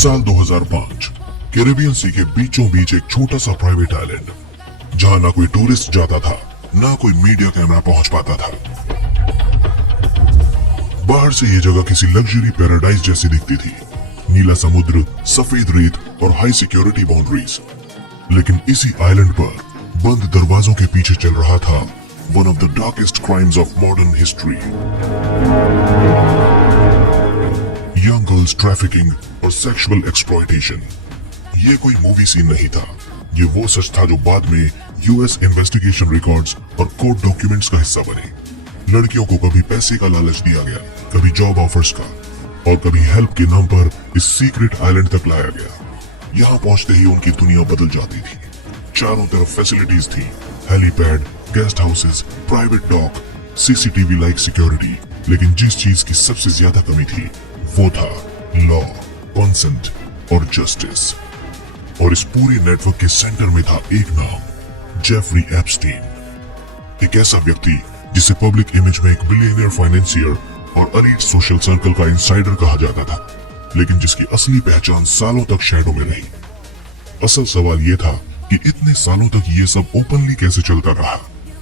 साल 2005 Caribbean sea के बीचों बीच एक छोटा सा प्राइवेट आइलैंड, जहां ना कोई टूरिस्ट जाता था, ना कोई मीडिया कैमरा पहुंच पाता था। बाहर से ये जगह किसी लग्जरी पैराडाइज जैसी दिखती थी, नीला समुद्र, सफेद रेत और हाई सिक्योरिटी बाउंड्रीज। लेकिन इसी आइलैंड पर बंद दरवाजों के पीछे चल रहा था one of the darkest crimes of modern history. Young girls trafficking और सेक्सुअल एक्सप्लॉयटेशन। ये कोई मूवी सीन नहीं था, ये वो सच था जो बाद में यूएस इन्वेस्टिगेशन रिकॉर्ड्स और कोर्ट डॉक्यूमेंट्स का हिस्सा बने। लड़कियों को कभी पैसे का लालच दिया गया, कभी जॉब ऑफर्स का, और कभी हेल्प के नाम पर इस सीक्रेट आइलैंड तक लाया गया। यहाँ पहुंचते ही उनकी दुनिया बदल जाती थी। चारों तरफ फैसिलिटीज थी, helipad, guest houses, private dock, CCTV like security. लेकिन जिस चीज की सबसे ज्यादा कमी थी वो था लॉ, कंसेंट और जस्टिस। और इस पूरे नेटवर्क के सेंटर में था एक नाम, जेफरी एप्स्टीन। एक ऐसा व्यक्ति जिसे पब्लिक इमेज में एक बिलियनियर फाइनेंसियर और एलीट सोशल सर्कल का इनसाइडर कहा जाता था, लेकिन जिसकी असली पहचान सालों तक शैडो में रही। असल सवाल यह था कि इतने सालों तक ये सब ओपनली कैसे चलता रहा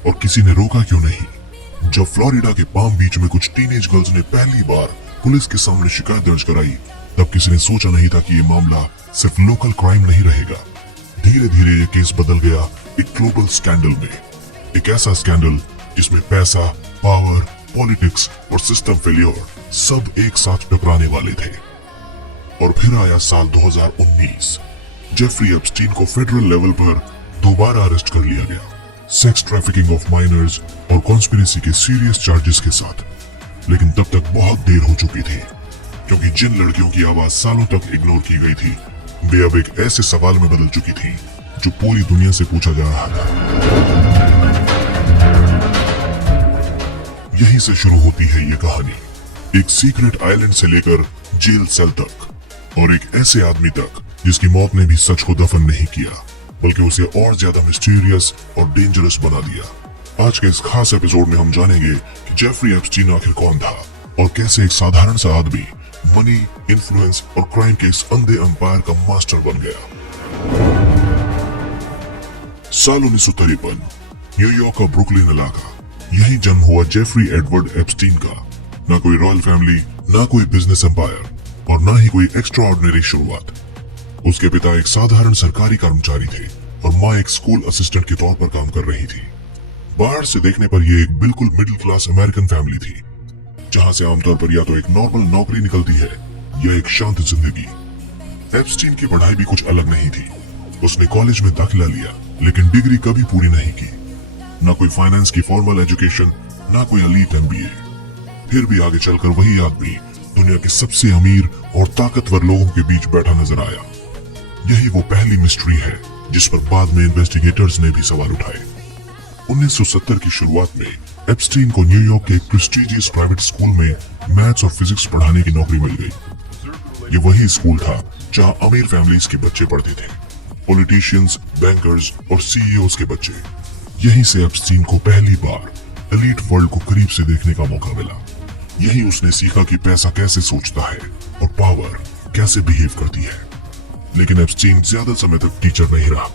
और किसी ने रोका क्यों नहीं। जब फ्लोरिडा के पाम बीच में कुछ टीनेज गर्ल्स ने पहली बार पुलिस के सामने शिकायत दर्ज कराई, तब किसी ने सोचा नहीं था कि ये मामला सिर्फ लोकल क्राइम नहीं रहेगा। धीरे धीरे ये केस बदल गया एक ग्लोबल स्कैंडल में। एक ऐसा स्कैंडल जिसमें पैसा, पावर, पॉलिटिक्स और सिस्टम फेलियर सब एक साथ टकराने वाले थे। और फिर आया साल 2019। जेफरी एप्स्टीन को फेडरल लेवल पर दोबारा अरेस्ट कर लिया गया, सेक्स ट्रैफिकिंग ऑफ माइनर्स और कॉन्स्पिरेसी के सीरियस चार्जेस के साथ। लेकिन तब तक बहुत देर हो चुकी थी, क्योंकि जिन लड़कियों की आवाज सालों तक इग्नोर की गई थी, वे अब एक ऐसे सवाल में बदल चुकी थी जो पूरी दुनिया से पूछा जा रहा था। यहीं से शुरू होती है ये कहानी, एक सीक्रेट आइलैंड से लेकर जेल सेल तक, और एक ऐसे आदमी तक जिसकी मौत ने भी सच को दफन नहीं किया, बल्कि उसे और ज्यादा मिस्टीरियस और डेंजरस बना दिया। आज के इस खास एपिसोड में हम जानेंगे कि जेफरी एप्स्टीन आखिर कौन था और कैसे एक साधारण सा आदमी मनी, इन्फ्लुएंस और क्राइम के इस अंधे एम्पायर का मास्टर बन गया। साल 1953, न्यूयॉर्क का ब्रुकलिन इलाका, यही जन्म हुआ जेफरी एडवर्ड एप्स्टीन का। ना कोई रॉयल फैमिली, ना कोई बिजनेस एम्पायर और ना ही कोई एक्स्ट्राऑर्डिनरी शुरुआत। उसके पिता एक साधारण सरकारी कर्मचारी थे और माँ एक स्कूल असिस्टेंट के तौर पर काम कर रही थी। बाहर से देखने पर यह एक बिल्कुल मिडिल क्लास अमेरिकन फैमिली थी, जहां से आमतौर पर या तो एक नॉर्मल नौकरी निकलती है या एक शांत जिंदगी। एप्स्टीन की पढ़ाई भी कुछ अलग नहीं थी। उसने कॉलेज में दाखिला लिया, लेकिन डिग्री कभी पूरी नहीं की। ना कोई फाइनेंस की फॉर्मल एजुकेशन, ना कोई एलीट एमबीए। फिर भी आगे चलकर वही आदमी दुनिया के सबसे अमीर और ताकतवर लोगों के बीच बैठा नजर आया। यही वो पहली मिस्ट्री है जिस पर बाद में इन्वेस्टिगेटर्स ने भी सवाल उठाए। 1970 की शुरुआत में एप्स्टीन को न्यूयॉर्क के एक प्रेस्टीजियस प्राइवेट स्कूल में मैथ्स और फिजिक्स पढ़ाने की नौकरी मिल गई। ये वही स्कूल था जहां अमीर फैमिलीज के बच्चे पढ़ते थे, पॉलिटिशियंस, बैंकर्स और सीईओज के बच्चे। यहीं से एप्स्टीन को पहली बार एलीट वर्ल्ड को करीब से देखने का मौका मिला। यही उसने सीखा कि पैसा कैसे सोचता है और पावर कैसे बिहेव करती है। लेकिन एप्स्टीन ज्यादा समय तक टीचर नहीं रहा।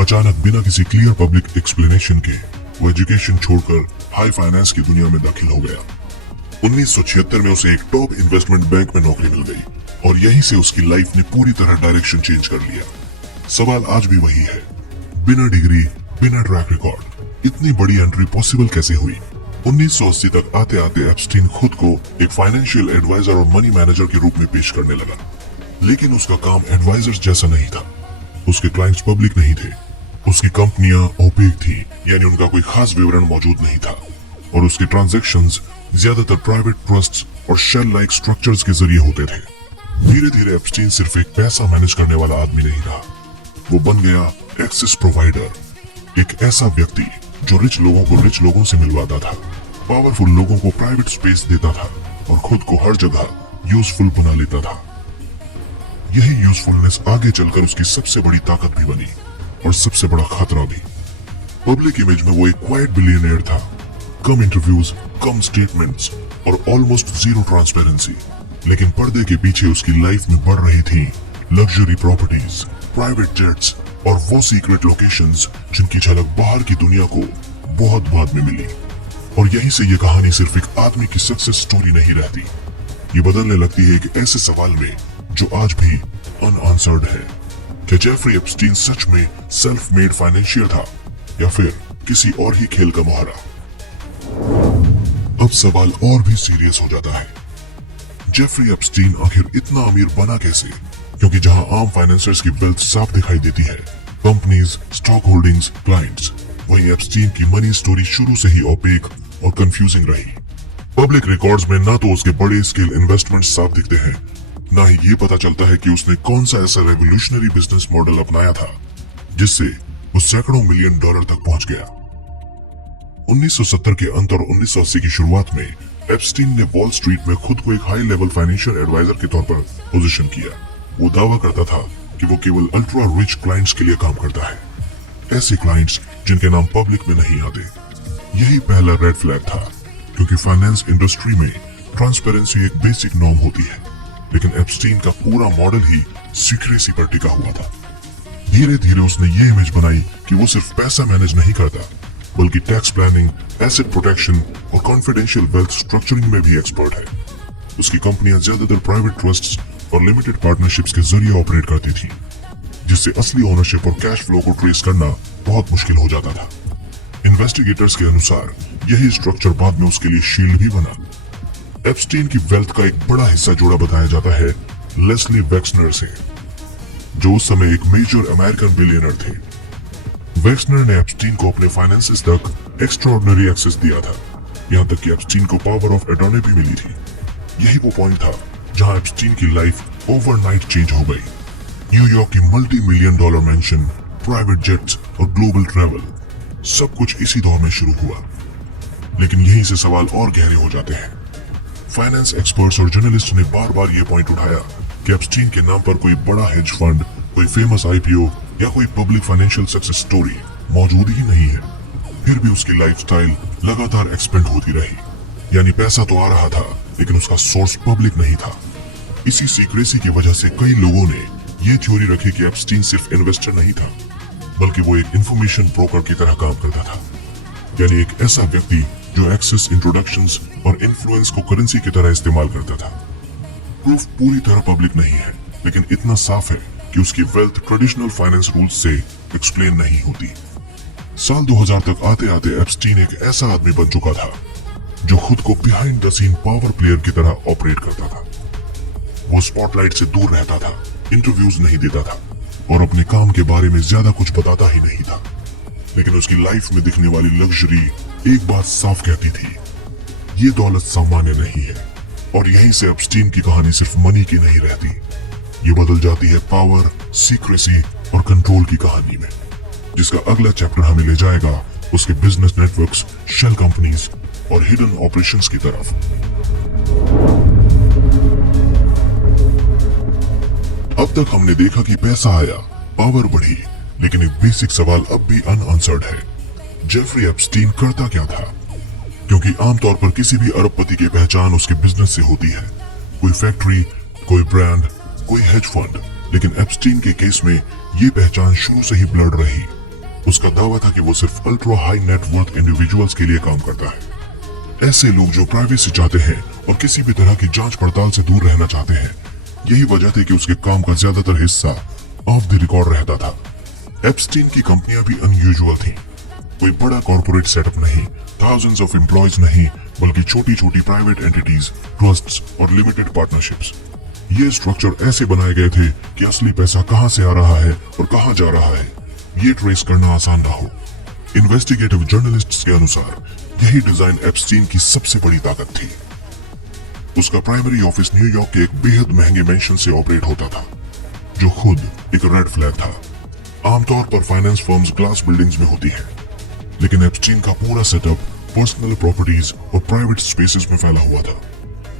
अचानक बिना किसी क्लियर पब्लिक एक्सप्लेनेशन के वो एजुकेशन छोड़कर हाई फाइनेंस की दुनिया में दाखिल हो गया। 1976 में उसे एक टॉप इन्वेस्टमेंट बैंक में नौकरी मिल गई और यहीं से उसकी लाइफ ने पूरी तरह डायरेक्शन चेंज कर लिया। सवाल आज भी वही है, बिना डिग्री, बिना ट्रैक रिकॉर्ड इतनी बड़ी एंट्री पॉसिबल कैसे हुई? 1980 तक आते आते एप्स्टीन खुद को एक फाइनेंशियल एडवाइजर और मनी मैनेजर के रूप में पेश करने लगा। लेकिन उसका काम एडवाइजर जैसा नहीं था। उसके क्लाइंट्स पब्लिक नहीं थे, उसकी कंपनियां ओपेक थी, यानी उनका कोई खास विवरण मौजूद नहीं था, और उसके ट्रांजैक्शंस ज्यादातर प्राइवेट ट्रस्ट्स और शेल लाइक स्ट्रक्चर्स के जरिए होते थे। धीरे धीरे एप्स्टीन सिर्फ एक पैसा मैनेज करने वाला आदमी नहीं रहा, वो बन गया एक्सेस प्रोवाइडर, एक ऐसा व्यक्ति जो रिच लोगों को रिच लोगों से मिलवाता था, पावरफुल लोगों को प्राइवेट स्पेस देता था और खुद को हर जगह यूजफुल बना लेता था। यही यूजफुलनेस आगे चलकर उसकी सबसे बड़ी ताकत भी बनी और सबसे बड़ा खतरा भी। पब्लिक इमेज में वो एक क्वाइट बिलियनियर था, कम इंटरव्यूज, कम स्टेटमेंट्स और ऑलमोस्ट जीरो ट्रांसपेरेंसी। लेकिन पर्दे के पीछे उसकी लाइफ में बढ़ रही थी लग्जरी प्रॉपर्टीज, प्राइवेट जेट्स और वो सीक्रेट लोकेशंस जिनकी झलक बाहर की दुनिया को बहुत बाद में मिली। और यहीं से ये कहानी सिर्फ एक आदमी की सक्सेस स्टोरी नहीं रहती, ये बदलने लगती है एक ऐसे सवाल में जो आज भी अनआंसर्ड है। क्या जेफरी एप्स्टीन सच में सेल्फ मेड फाइनेंशियर था या फिर किसी और ही खेल का मुहारा? अब सवाल और भी सीरियस हो जाता है। जेफरी एप्स्टीन आखिर इतना अमीर बना कैसे? क्योंकि जहां आम फाइनेंसर्स की वेल्थ साफ दिखाई देती है, कंपनीज, स्टॉक होल्डिंग्स, क्लाइंट्स, वहीं एप्स्टीन की मनी स्टोरी शुरू से ही ओपेक और कंफ्यूजिंग रही। पब्लिक रिकॉर्ड्स में ना तो उसके बड़े स्केल इन्वेस्टमेंट साफ दिखते हैं, ना ही ये पता चलता है कि उसने कौन सा ऐसा रेवोल्यूशनरी बिजनेस मॉडल अपनाया था जिससे वो सैकड़ों मिलियन डॉलर तक पहुंच गया। 1970 के अंत और 1980 की शुरुआत में एप्स्टीन ने वॉल स्ट्रीट में खुद को एक हाई लेवल फाइनेंशियल एडवाइजर के तौर पर पोजीशन किया। वो दावा करता था कि वो केवल अल्ट्रा रिच क्लाइंट्स के लिए काम करता है, ऐसे क्लाइंट्स जिनके नाम पब्लिक में नहीं आते। यही पहला रेड फ्लैग था, क्योंकि फाइनेंस इंडस्ट्री में ट्रांसपेरेंसी एक बेसिक नॉर्म होती है, लेकिन एप्स्टीन का पूरा मॉडल ही सीक्रेसी पर टिका हुआ था। धीरे धीरे उसने ये इमेज बनाई कि वो सिर्फ पैसा मैनेज नहीं करता, बल्कि टैक्स प्लानिंग, एसेट प्रोटेक्शन और कॉन्फिडेंशियल वेल्थ स्ट्रक्चरिंग में भी एक्सपर्ट है। उसकी कंपनियां ज्यादातर प्राइवेट ट्रस्ट्स और लिमिटेड पार्टनरशिप्स के जरिए ऑपरेट करती थी, जिससे असली ओनरशिप और कैश फ्लो को ट्रेस करना बहुत मुश्किल हो जाता था। इन्वेस्टिगेटर्स के अनुसार यही स्ट्रक्चर बाद में उसके लिए शील्ड भी बना। एप्स्टीन की वेल्थ का एक बड़ा हिस्सा जोड़ा बताया जाता है लेस्ली वेक्सनर से, जो उस समय एक मेजर अमेरिकन बिलियनर थे। वेक्सनर ने एप्स्टीन को अपने फाइनेंसेस तक एक्स्ट्राऑर्डिनरी एक्सेस दिया था, यहाँ तक कि एप्स्टीन को पावर ऑफ अटॉर्नी भी मिली थी। यही वो पॉइंट था जहां एप्स्टीन की लाइफ ओवरनाइट चेंज हो गई। न्यूयॉर्क की multi million dollar mention, private jets और ग्लोबल ट्रैवल, सब कुछ इसी दौर में शुरू हुआ। लेकिन यहीं से सवाल और गहरे हो जाते हैं। फाइनेंस एक्सपर्ट्स और जर्नलिस्ट ने बार बार ये पॉइंट उठाया कि एप्स्टीन के नाम पर कोई बड़ा हेज फंड, कोई फेमस आईपीओ या कोई पब्लिक फाइनेंशियल सक्सेस स्टोरी मौजूद ही नहीं है। फिर भी उसकी लाइफस्टाइल लगातार एक्सपेंड होती रही, यानी पैसा तो आ रहा था लेकिन उसका सोर्स पब्लिक नहीं था। इसी सीक्रेसी की वजह से कई लोगों ने ये थ्योरी रखी कि एप्स्टीन सिर्फ इन्वेस्टर नहीं था, बल्कि वो एक इंफॉर्मेशन ब्रोकर की तरह काम करता था, यानी एक ऐसा व्यक्ति जो एक्सेस, इंट्रोडक्शंस और इन्फ्लुएंस को करेंसी की तरह इस्तेमाल करता था। प्रूफ पूरी तरह पब्लिक नहीं है, लेकिन इतना साफ है कि उसकी वेल्थ ट्रेडिशनल फाइनेंस रूल्स से एक्सप्लेन नहीं होती। साल 2000 तक आते आते एप्स्टीन एक ऐसा आदमी बन चुका था जो खुद को behind the scene power player की तरह ऑपरेट करता था। वो स्पॉटलाइट से दूर रहता था, इंटरव्यूज नहीं देता था और अपने काम के बारे में ज्यादा कुछ बताता ही नहीं था। लेकिन उसकी लाइफ में दिखने वाली लग्जरी एक बात साफ कहती थी, ये दौलत सामान्य नहीं है। और यहीं से एप्स्टीन की कहानी सिर्फ मनी की नहीं रहती, ये बदल जाती है पावर, सीक्रेसी और कंट्रोल की कहानी में, जिसका अगला चैप्टर हमें ले जाएगा उसके बिजनेस नेटवर्क्स, शेल कंपनीज और हिडन ऑपरेशंस की तरफ। अब तक हमने देखा कि पैसा आया, पावर बढ़ी, लेकिन एक बेसिक सवाल अब भी अनआंसर्ड है। जेफरी एप्स्टीन करता क्या था? क्योंकि आमतौर पर किसी भी अरबपति की पहचान उसके बिजनेस से होती है, कोई फैक्ट्री, कोई ब्रांड, कोई हेज फंड। लेकिन एप्स्टीन के केस में ये पहचान शुरू से ही ब्लर्ड रही। उसका दावा था कि वो सिर्फ अल्ट्रा हाई नेटवर्थ इंडिविजुअल्स के लिए काम करता है, ऐसे लोग जो प्राइवेसी चाहते हैं और किसी भी तरह की जांच पड़ताल से दूर रहना चाहते हैं। यही वजह थी कि उसके काम का ज्यादातर हिस्सा ऑफ द रिकॉर्ड रहता था। एप्स्टीन की कंपनियां भी अनयूजुअल थीं। कोई बड़ा कॉर्पोरेट सेटअप नहीं, थाउजेंड्स ऑफ एम्प्लॉयज नहीं, बल्कि छोटी छोटी प्राइवेट एंटिटीज, ट्रस्ट्स और लिमिटेड पार्टनरशिप्स। ये स्ट्रक्चर ऐसे बनाए गए थे कि असली पैसा कहां से आ रहा है और कहां जा रहा है, ये ट्रेस करना आसान ना हो। इन्वेस्टिगेटिव जर्नलिस्ट्स के अनुसार यही डिजाइन एप्स्टीन की सबसे बड़ी ताकत थी। उसका प्राइमरी ऑफिस न्यूयॉर्क के एक बेहद महंगे मेंशन से ऑपरेट होता था, जो खुद एक रेड फ्लैग था। आमतौर पर फाइनेंस फर्म्स ग्लास बिल्डिंग्स में होती है, लेकिन एप्स्टीन का पूरा सेटअप पर्सनल प्रॉपर्टीज और प्राइवेट स्पेसेस में फैला हुआ था।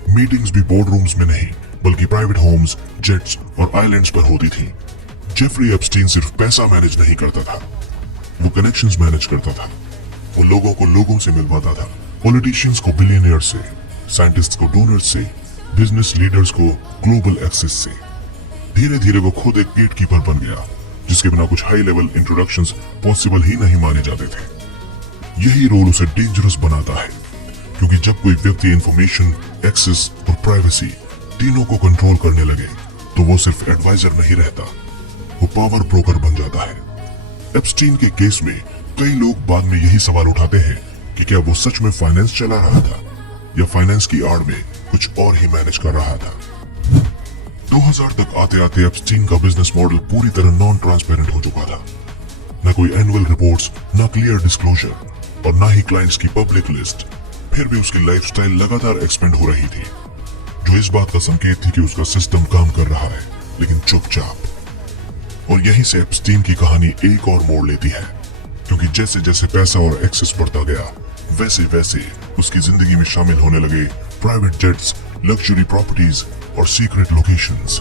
मीटिंग्स भी बोर्ड रूम्स में नहीं, बल्कि प्राइवेट होम्स, जेट्स और आइलैंड्स पर होती थी। जेफरी एप्स्टीन सिर्फ पैसा मैनेज नहीं करता था, वो कनेक्शंस मैनेज करता था। वो लोगों को लोगों से मिलवाता था, पॉलिटिशियंस को बिलियनियर से, साइंटिस्ट को डोनर्स से, बिजनेस लीडर्स को ग्लोबल एक्सेस से। धीरे धीरे वो खुद एक गेट कीपर बन गया, जिसके बिना कुछ हाई लेवल इंट्रोडक्शंस पॉसिबल ही नहीं माने जाते थे। यही रोल उसे डेंजरस बनाता है, क्योंकि जब कोई व्यक्ति इंफॉर्मेशन, एक्सेस और प्राइवेसी तीनों को कंट्रोल करने लगे तो वो सिर्फ एडवाइजर नहीं रहता, वो पावर ब्रोकर बन जाता है। एप्स्टीन के केस में कई लोग बाद में यही सवाल उठाते हैं कि क्या वो सच में फाइनेंस चला रहा था या फाइनेंस की आड़ में कुछ और ही मैनेज कर रहा था। 2000 तक आते आते एप्स्टीन का बिजनेस मॉडल पूरी तरह नॉन ट्रांसपेरेंट हो चुका था। न कोई एनुअल रिपोर्ट्स, न क्लियर डिस्क्लोजर और न ही क्लाइंट्स की पब्लिक लिस्ट। फिर भी उसकी लाइफस्टाइल लगातार एक्सपेंड हो रही थी, जो इस बात का संकेत थी कि उसका सिस्टम काम कर रहा है, लेकिन चुपचाप। और यहीं से एप्स्टीन की कहानी एक और मोड़ लेती है, क्योंकि जैसे जैसे पैसा और एक्सेस बढ़ता गया, वैसे वैसे उसकी जिंदगी में शामिल होने लगे प्राइवेट जेट्स, लग्जरी प्रॉपर्टीज और सीक्रेट लोकेशंस।